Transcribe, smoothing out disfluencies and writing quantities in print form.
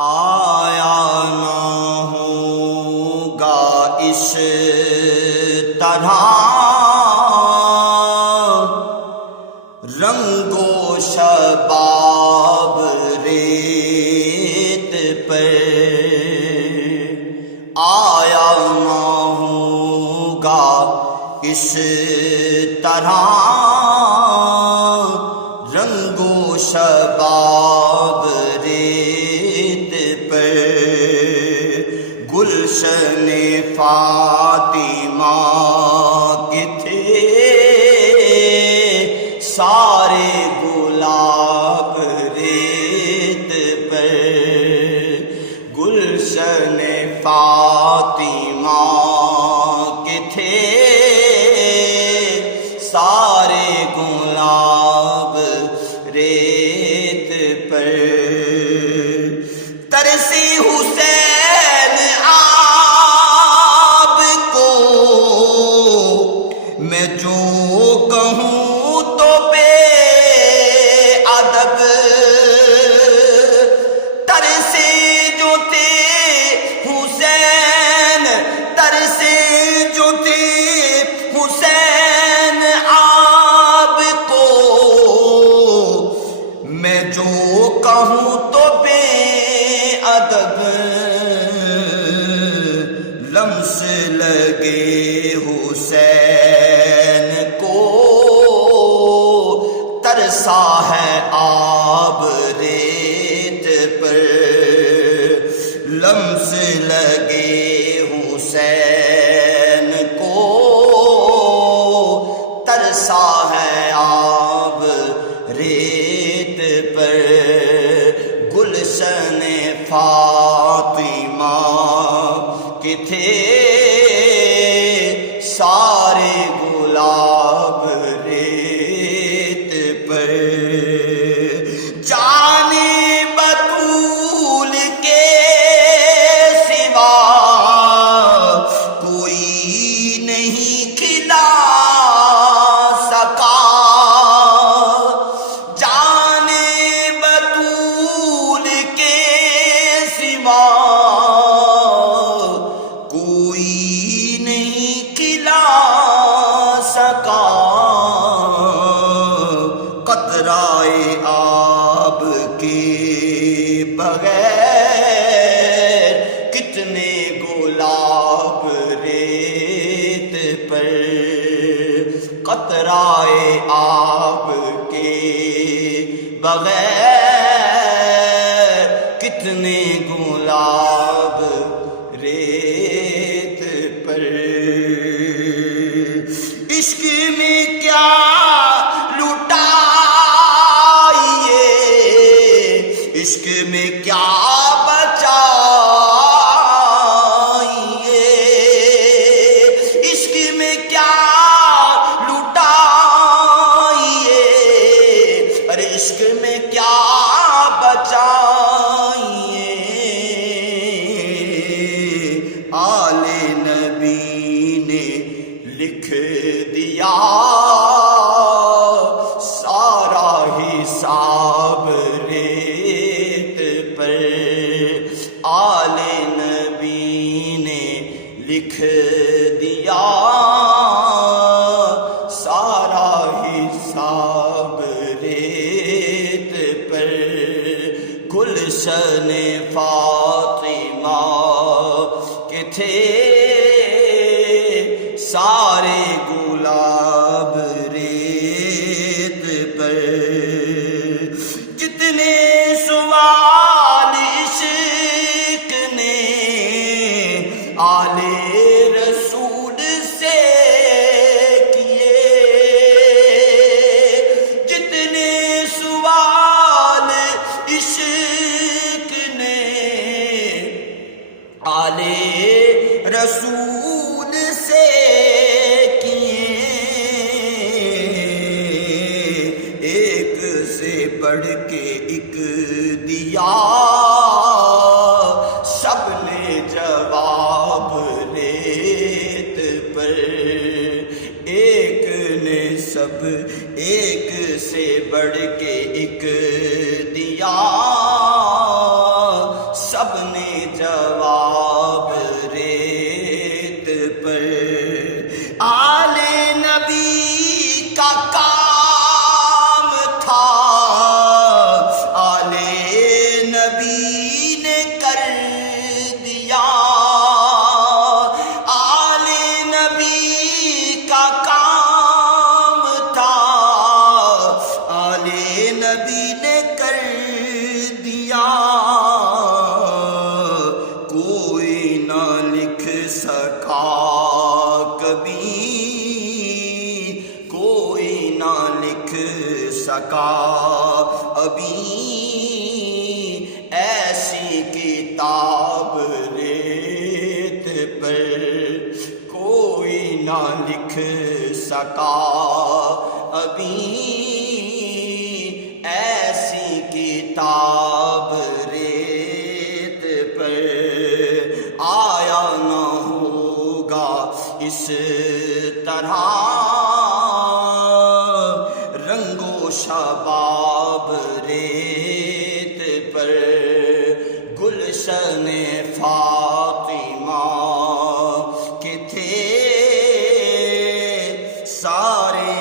آیا نہ ہوگا اس طرح رنگ و شباب ریت پر، آیا نہ ہوگا اس طرح رنگ و شباب ریت پر، گلشن فاطمہ کے تھے سارے گلاب ریت پر، گلشن فاطمہ کے تھے سارے گلاب ریت پر، ترسی حسین آپ کو میں جو کہوں تو بے ادب، ترسی جو تھے حسین، ترسی جو تھے حسین آپ کو میں جو کہوں تو بے ادب، لمس لگے حسین کو ترسا ہے آب ریت پر، لمس لگے حسین کو ترسا ہے آب ریت پر، گلشن فاطمہ کے تھے سارے گلاب ریت پر، جانے بطول کے سوا کوئی نہیں کھلا سکا، جانے بطول کے سوا کوئی نہیں کھلا سکا، قطرۂ آب کے بغیر کتنے گلاب ریت پر، قطرۂ آب کے بغیر کتنے گلاب ریت پر، عشق میں کیا لٹائیے، عشق میں کیا بچائیے، عشق میں کیا لٹائیے، ارے عشق میں کیا بچائیے، آل نبی نے لکھ دیا سارا حساب ریت پر، آل نبی نے لکھ دیا سارا حساب ریت پر، گلشن فاطمہ کے تھے سارے گلاب ریت پر، جتنے سوال عشق نے آل رسول سے کیے، جتنے سوال عشق نے آل رسول سے کیے، ایک سے بڑھ کے ایک دیا سب نے جواب ریت پر، ایک نے سب ایک سے بڑھ کے ایک دیا نبی نے کر دیا، آل نبی کا کام تھا، آل نبی نے کر دیا، کوئی نہ لکھ سکا کبھی، کوئی نہ لکھ سکا ابھی، ایسی کتاب ریت پر کوئی نہ لکھ سکا ابھی، ایسی کتاب ریت پر آیا نہ ہوگا اس طرح رنگ و شباب ریت پر، گلشن فاطمہ کے تھے سارے